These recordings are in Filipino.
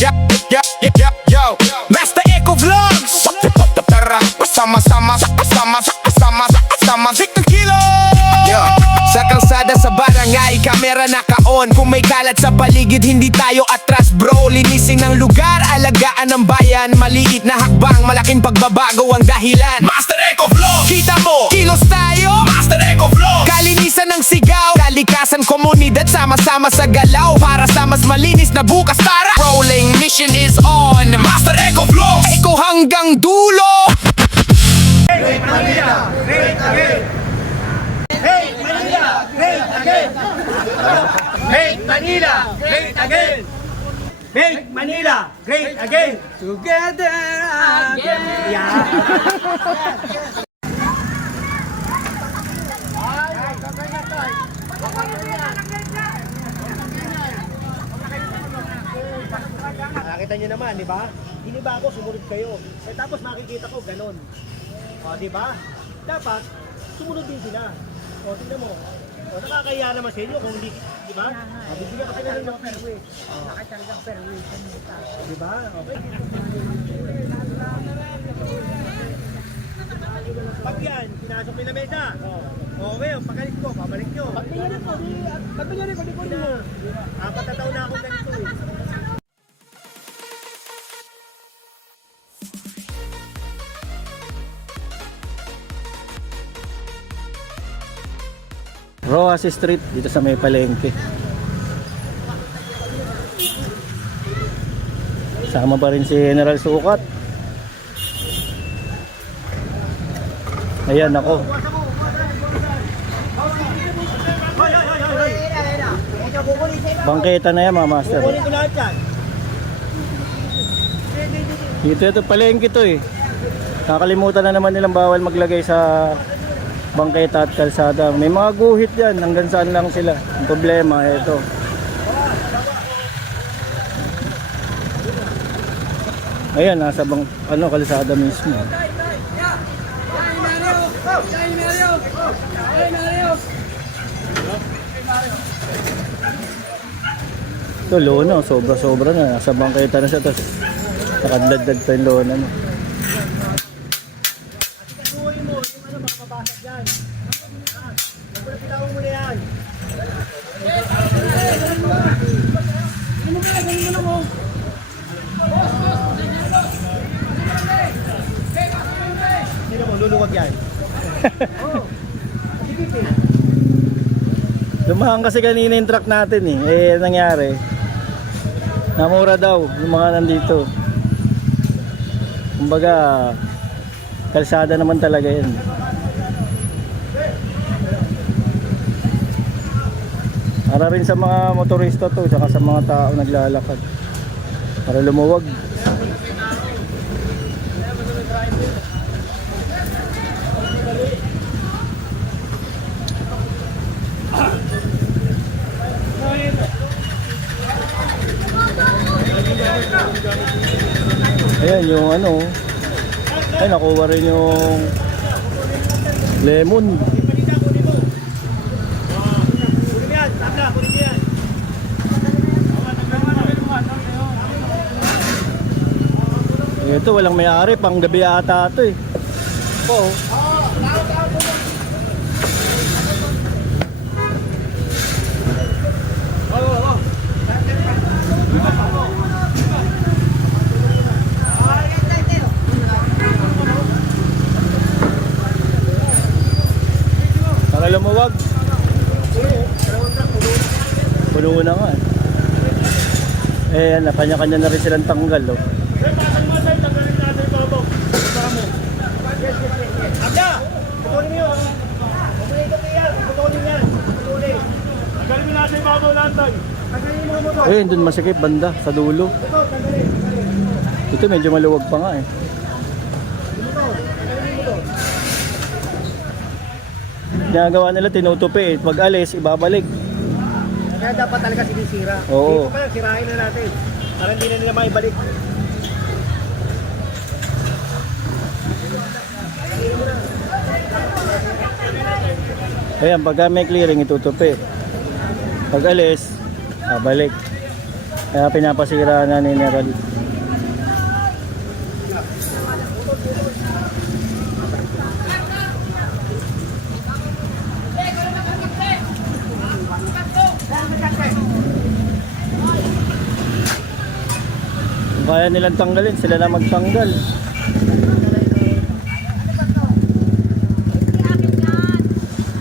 Yo, Master Echo Vlogs. Tara, sama kilo. Yo, sa kalsada sa barangay, kamera naka-on. Kung may kalat sa paligid, hindi tayo atras bro. Linisin ng lugar, alagaan ng bayan. Maliit na hakbang, malaking pagbabago ang dahilan. Master Echo Vlogs. Kita mo, kilos tayo. Master Echo Vlogs. Kalinisan ng sigaw, kalikasan komunidad, sama-sama sa galaw. Para sa mas malinis na bukas, tara. Rolling mission is on. Master Echo Vlogs. Echo hanggang dulo. Great Manila, great again. Hey Manila, great again. Hey Manila, great again. Hey Manila, great again. Together again. Yeah. Nakita niyo naman, di ba? Hindi ba ako sumunod kayo? Eh tapos makikita ko ganun. O, di ba? Dapat sumunod din sila. O, tingnan mo. O, nakakaya naman sa inyo kung hindi, di ba? O, bibigyan ka sila ng fairway. Nakatalagang fairway. Di ba? Okay. Pag yan, pinasok nyo na mesa. Okay, pagkalit ko, pabalik nyo. Pagbigyan ko, di ko na. 4 na taon na akong ganito eh. Rojas Street dito sa may palengke. Sama pa rin si General Sukat. Ayan ako. Bangketa na yan mga master. Ito palengke to eh. Nakakalimutan na naman nilang bawal maglagay sa bangketa at kalsada. May mga guhit yan, hanggang saan lang sila. Ang problema, ito. Ayan, nasa kalsada mismo. Ito, lona, sobra-sobra na. Nasa bangketa na siya, tapos nakadladad pa yung lona mo. Sino mo, luluwag yan? Lumahan kasi kanina yung truck natin eh. Nangyari, namura daw yung mga nandito. Kumbaga, kalsada naman talaga yan. Para rin sa mga motorista to, saka sa mga tao naglalakad. Para lumuwag. Ayan yung ay nakuha rin yung lemon. Ito walang may-ari, pang gabi ata ito eh. Oo. Para lumuwag. Puno na nga eh. Yan, kanya-kanya na rin silang tanggal oh. Abda! Putulin niyo! Putulin ito yan! Putulin yan! Putulin! Tagalin mo natin yung babaw lantay! Tagalin mo mo to! Ayun, dun masikip banda, sa dulo. Ito medyo maluwag pa nga eh. Ginagawa nila tinutupi eh. Pag alis, ibabalik. Kaya dapat talaga sinisira. Oo. Dito pa lang, sirahin na natin. Para hindi na nila maibalik. Ayan, pagka may clearing itutupi. Pag alis, balik. Kaya pinapasira na ni Neral. Kung kaya nilang tanggalin, sila na magtanggal.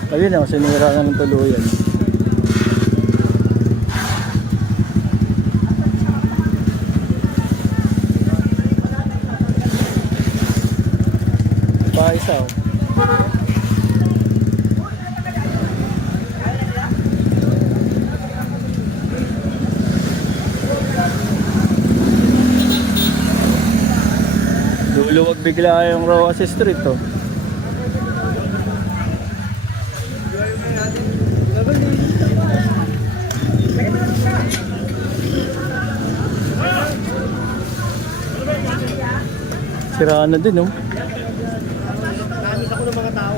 Ayun na, sinira na ng tuluyan. Pa isa oh. Luluwag bigla yung Roas Street oh. Siraan na din oh. Namis ako ng mga tao.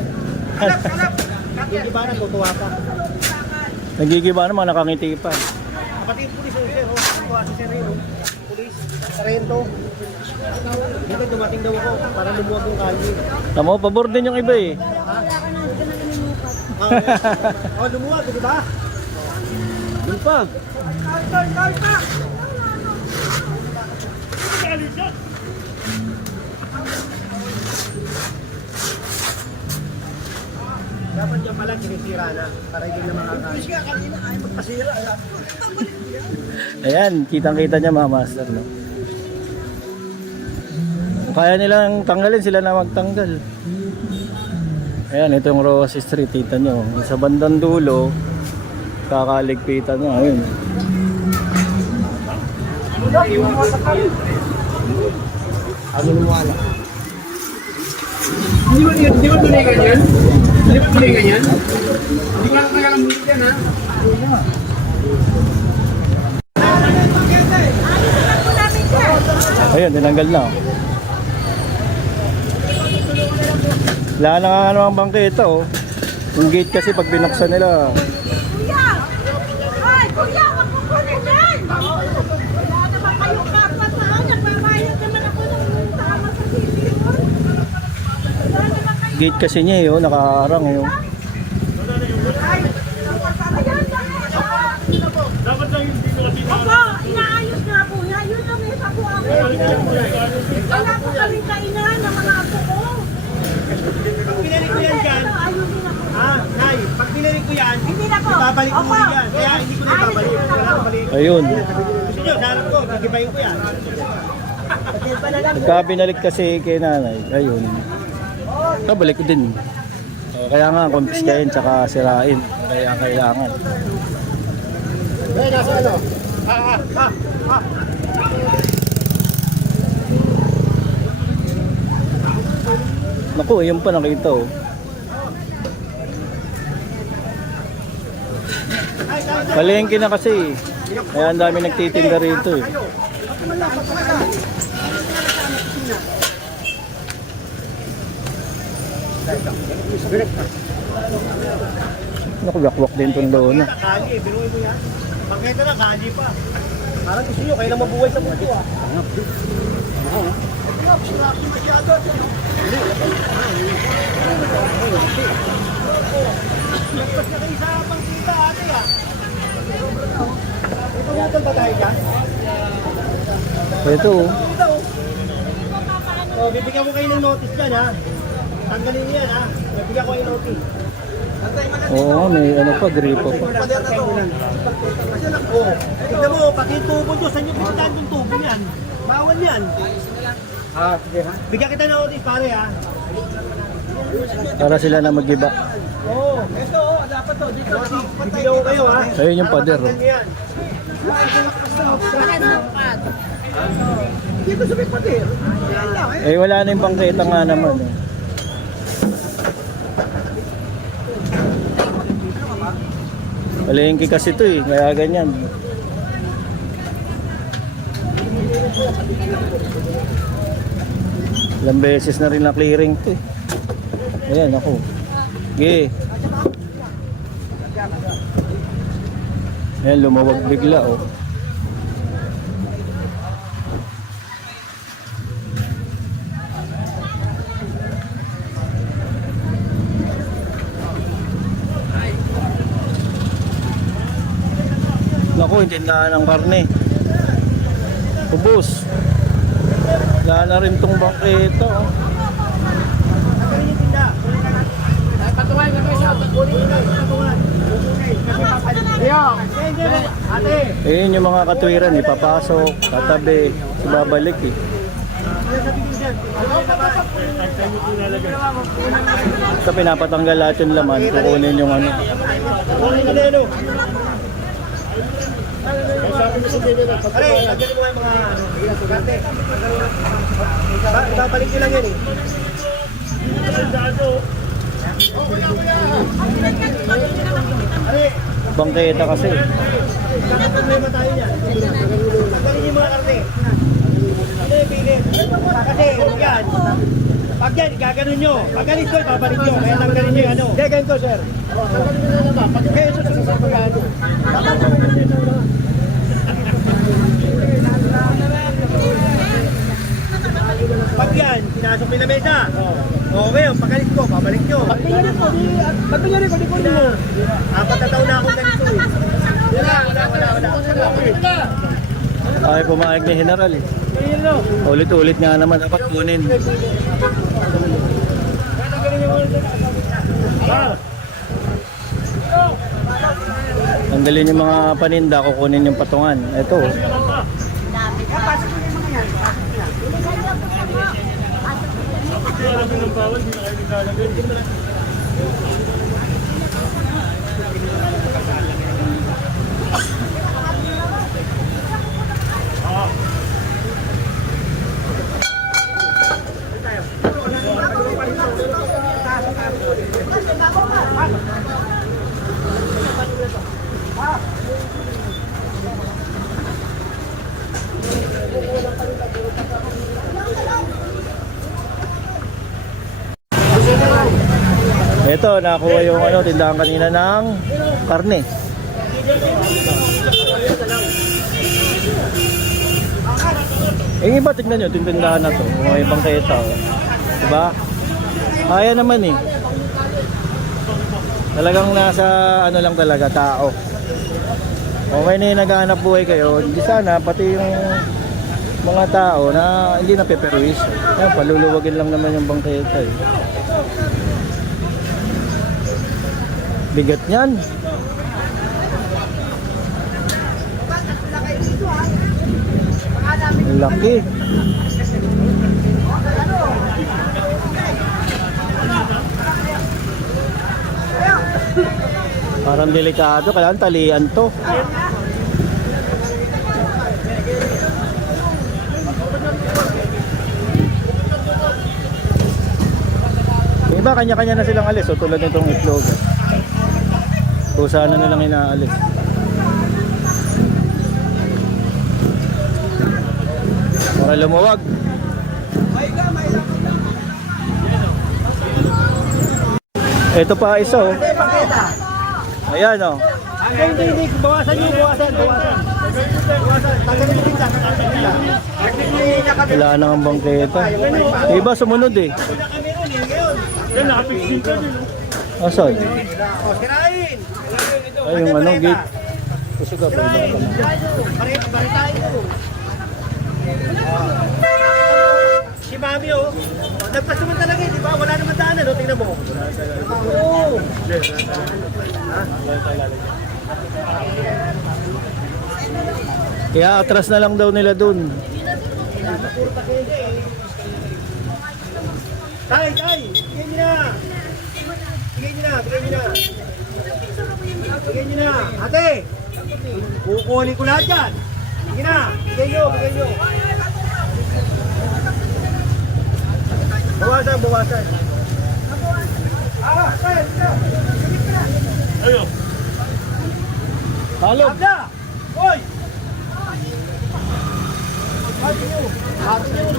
Hindi ba natutuwa pa? Nagigiba naman, nakangiti pa. Kapatid pulis ang sir, natutuwa si sir yun. Pulis, Sarento. Hindi, dumating daw ako para lumuwag yung kalye. Tamo, pabor din yung iba eh. Lumuwag, di ba? Doon pa. Dapat dyan pala sinisira na para hindi na makakain. Pulis ka kanina, ay magpasira. Ayan, kitang-kita niya mga master. No? Kung kaya nilang tanggalin, sila na magtanggal. Ayan, ito yung Roas Street, kita nyo. Sa bandang dulo, kakaligpitan nyo. Ayun. Ano numuwala? Di ba tunay ganyan? Di ba tunay ganyan? Hindi ko lang nakalamit yan ha. Ayun, tinanggal na. Oh. Wala na nga ano ang bangketa oh. Yung gate kasi pag binuksan nila. Kuya! Ay, kuya! Huwag mo kunin yan! Wala naman kayong kapat na. Nagbabayad naman ako ng tama sa city hall. Wala naman kayo. Gate kasi niya eh, oh, nakaarang eh. Oh. Ay, ayan na. Dapat lang yung dito kasi Opo, inaayos nga po. Yun ang may sapo ako. Wala po kaming kainan ng mga apo ko. Pag pinarik ko yan dyan, Ayusin ako. Nay, pag pinarik ko yan, Hindi na po. babalik ko Opo. muli yan. Kaya hindi ko na ibabalik. Wala ko balik. Ayun. Gusto nyo, sarap ko, gigibayin ko yan. Pagka binalik kasi kay nanay, ayun. Kabalik ko din. Oh, kaya nga, kumpiskahin tsaka sirain. Kaya kailangan. Eh, nasa ano? Naku, ayun pa nakita oh. Palengke na kasi. Kaya ang dami nagtitinda rito eh. Naku, wakwak din itong doon. Kali, biruin mo yan. Pagkita na, kali pa. Parang gusto nyo, kailang mabuhay sa mundo ah. Nagpas na kayo sa pangkita ate ah. May pangutang ba tayo dyan? Ito oh. Ito oh. So, bibigyan ko kayo ng notice dyan ha. Tanggalin niyo yan ha. Bibigyan ko kayo ng notice. Oo, may ano pa, gripo pa. Oh, tignan mo, pati yung tubo nyo, saan nyo pinuntahan yung tubo yan? Bawal yan. Bigyan kita ng notice pare ha. Para sila na mag-iba. Oo. Ito oh, dapat to. Dito, bibigyan ko kayo ha. Ayun yung pader oh. Dito sa may pader. Eh wala na yung bangketa nga naman eh. Palengke kasi ito eh, kaya ganyan. Ilang beses na rin na clearing ito eh. Ayan ako. Okay. Ayan, lumawag bigla oh. yung tindahan ng karne. Ubus. Wala na rin tong bangketa. Oh. Ano yung tinda? Patuloy na kayo sa pagkunin. Ate, Ayun yung mga katwiran, ipapasok, tatabi, babalik eh. Ito pinapatanggal lahat yung laman, kukunin yung ano. kunin nyo na yun, oh. Pare, lagyan mo yung mga karte. Babalik nyo lang yan eh. Pare, Bangketa kasi. problema tayo yan. Tanggalin yung mga karte. Ano yung pilit? Kasi yan, pag yan, gaganon nyo. Pag ganito, babalik nyo. Kaya tanggalin nyo yung ano. Kaya ganito, sir. Kaya susunod ko yan. Pag yan, pinasok nyo na mesa. Okay, yung pagalit ko, babalik nyo. Pagpinyarin ko, di ko mo. 4 na taon na akong ganito eh. Wala. Ay, pumayag ni General eh. Ulit-ulit nga naman, dapat kunin. Tanggalin yung mga paninda, kukunin yung patungan. Ito. Oh. Ito, nakuha yung ano, tindahan kanina ng karne. Yung iba, tignan nyo, tindahan na to. May ibang kayeta. Oh. Diba? Kaya naman eh. Talagang nasa ano lang talaga, tao. Okay na yung naghahanap buhay kayo. Hindi sana, pati yung mga tao na hindi na peperwis. Ayan, paluluwagin lang naman yung bangketa eh. Bigat niyan. Laki. Parang delikado, kailangan talian to. Yung iba, kanya-kanya na silang alis, tulad nitong itlog. Kung sana na lang inaalis. Para lumuwag. Ito pa isa oh. Ayan oh. Hindi. Bawasan nyo, bawasan. Tanggalin yung tinda. Wala na ang bangketa. Iba sumunod eh. Yan, nakapix dito. Asan? Sirain! Ay yung ano gate. Kusuga pa iba naman. Baritain ko. Si Mami oh. Nagpasuman talaga eh, di ba? Wala naman daanan, no? Tingnan mo. Oo. Kaya atras na lang daw nila dun. Tay! Bigyan nyo na! Bigyan nyo na! Ate! Kukunin ko lahat yan! Bigyan na! Bigyan nyo! Bawasan! Halo. Abda! Hoy!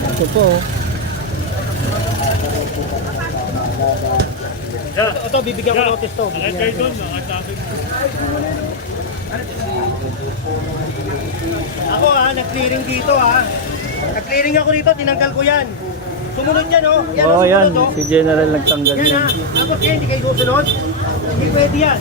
Ito po. Oh. Ito, bibigyan ko notice to. Ako nag-clearing dito Nag-clearing ako dito, tinanggal ko yan. Sumunod yan Yan Oh, yan. sumunod Si General nagtanggal Yan yan. Tapos kayo, hindi kayo susunod. Hindi pwede yan.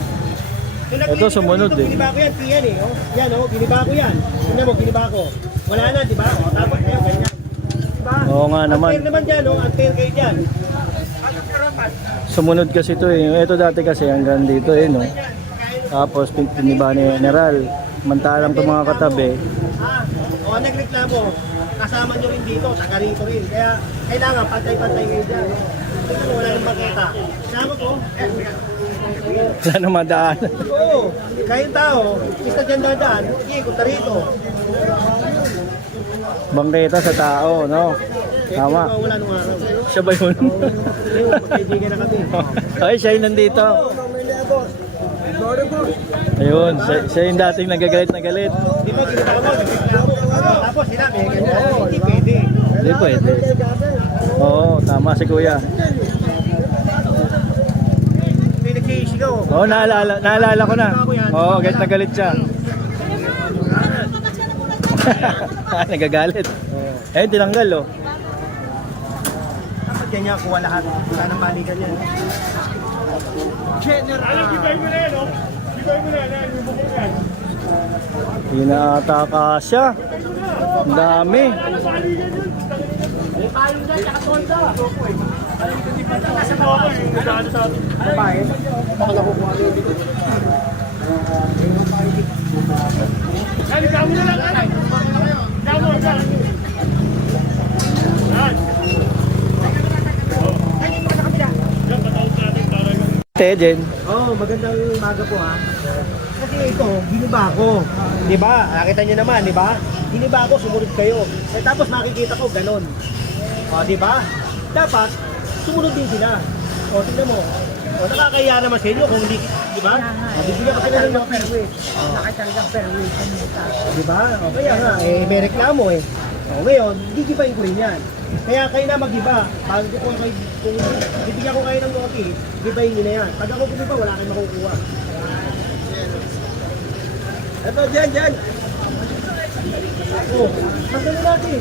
Ito, sumunod eh. Giniba ko yan, tiyan eh. Oh. Yan oh, giniba ko yan. Tingnan mo, giniba ko. Wala na, di ba? Oh, tapos kayo, ganyan. Diba? Oo nga naman. Unfair naman dyan, oh. Unfair kayo dyan. Sumunod kasi ito eh. Ito dati kasi hanggang dito eh, no? Tapos piniba ni General. Mantalang itong mga katabi. O nagreklamo, kasama nyo rin dito, taga rito rin. Kaya kailangan pantay-pantay kayo dyan. Tingnan mo, wala nang makita. Sinama ko. Wala na madaan. Oo, kayong tao, isa dyan dadaan, ikot na rito. Bangketa sa tao, no? Tama. Ikaw wala nung araw. Siya ba yun? Ayun, magkaibigan na kami. Ay, siya yung nandito. Ayun, siya yung dating nagagalit na galit. Di ba, ginagawa mo, nagreklamo. Tapos sinabi, ganyan, hindi pwede. Hindi pwede. Oo, tama si kuya. May nagsisigaw. Oo, naalala ko na. Oo, galit na galit siya. Nagagalit. Eh, tinanggal oh. Dapat ganyan, kuha lahat. Wala nang balikan yan. General! Inaataka siya. Ang dami. Jen. Oh, magandang umaga po ha. Kasi ito, giniba ko. Di ba? Nakita niyo naman, di ba? Giniba ko, sumunod kayo. Eh, tapos makikita ko, ganon. O, di ba? Dapat, sumunod din sila. O, tingnan mo. O, nakakaya naman sa inyo kung hindi, di ba? O, bibigyan pa sila ng fair weight. Nakatalagang fair weight. Di ba? O, kaya nga, eh, may reklamo eh. O, ngayon, gigibayin ko rin yan. Kaya kayo na mag-iba. Pag kung bibigyan ko kayo ng notice, gibayin nyo na yan. Pag ako gumiba, wala kayong makukuha. Ito, dyan. Oh, magdala natin.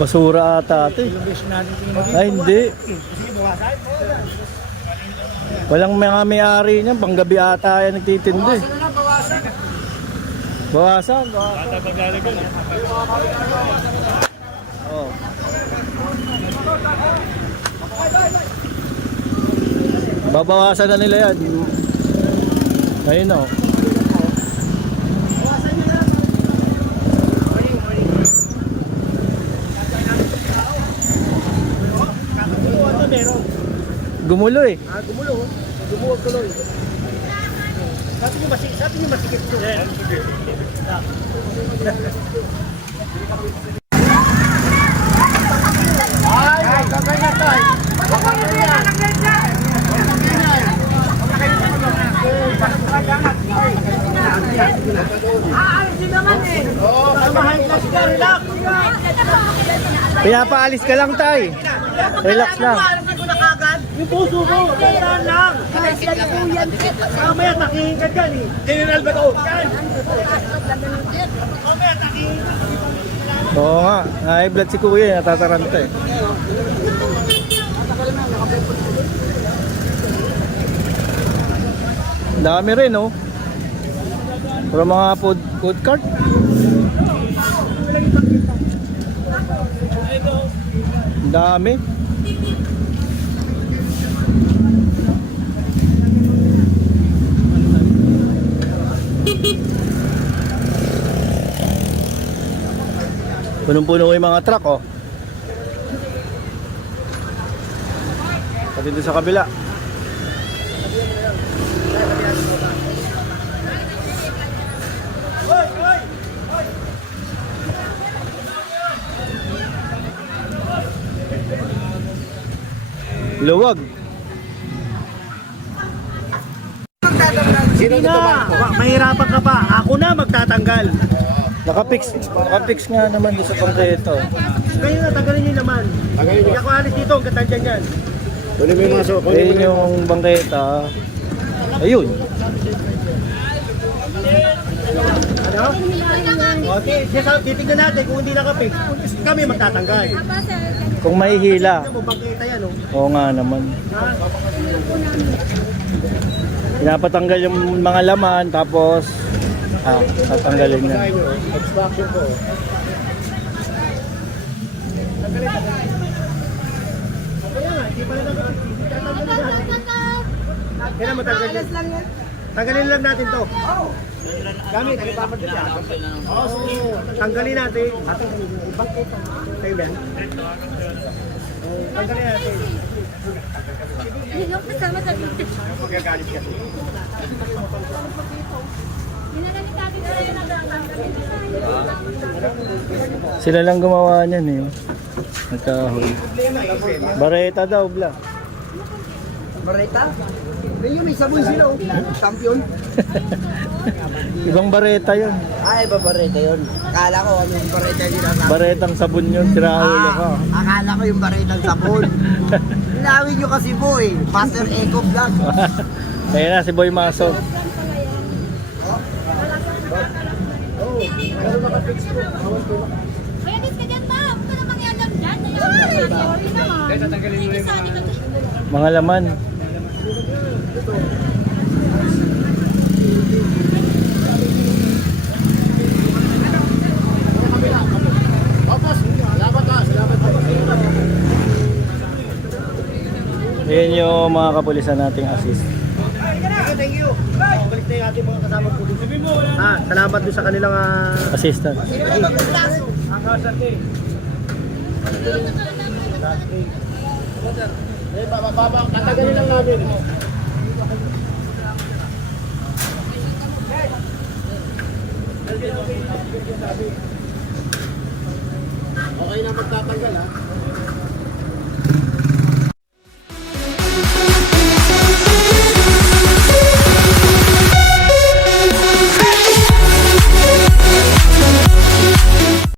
Basura ata ito eh. Ay, hindi. Walang mga may-ari niyan. Panggabi ata yan nagtitindi. Bawasan. Oh. Babawasan na nila yan. Ayun o. Gumulo eh. Gumulo. Gumulo tuloy. Sabi niyo masikip to. Ay, kagaya tayo. Pinapaalis ka lang tay. Relax lang. Yung puso mo, tandaan lang. Mamaya takihin ka dyan eh. General ba ito? Mamaya takihin ka. Oo nga. High blood si kuya. Natataranta eh. Dami rin oh. Para mga food cart. Dami. Punong-puno yung mga truck oh. Pati doon sa kabila. Luwag. Sino na? Mahirapan ka pa. Ako na magtatanggal. Nakapix nga naman doon sa pangketo. Kayo na, tanggalin nyo naman. Hindi ako alis dito, ang katandyan yan. Ayun yung bangketa. Ayun. Ano? O, titignan natin kung hindi nakapix. Kami magtatanggal. Kung mahihila. Tingnan mo, bangketa yan, oh. Oo nga naman. Ha? Pinapatanggal yung mga laman tapos tatanggalin niya. Obstruction po. Kaya nga, hindi pa rin natin. Kailan matanggal yun? Tanggalin lang natin to. Gamit, nagpapad siya. Tanggalin natin. Tayo ba yan? Tanggalin natin. Magagalit kasi. Sila lang gumawa niyan eh. Nagkahoy. Bareta daw, bla. Bareta? Yun, may sabon sila, oh. Champion. Ibang bareta yun. Ay, iba bareta yun. Akala ko ano yung bareta yung sinasabi. Baretang sabon yun, siraulo ka. Akala ko yung baretang sabon. Ilawin nyo kasi po eh. Master Eco Vlog. Ayan na, si Boy Maso. Kaya dis ka dyan, ma. Huwag ka namang yan lang dyan. Sorry naman. Tatanggalin mo yung Mga laman. Ayan yung mga kapulisan nating assist. Thank you. Balik na yung ating mga kasama po dito. Salamat doon sa kanilang Assistant. tatagalin lang namin. Okay na magtatanggal ha.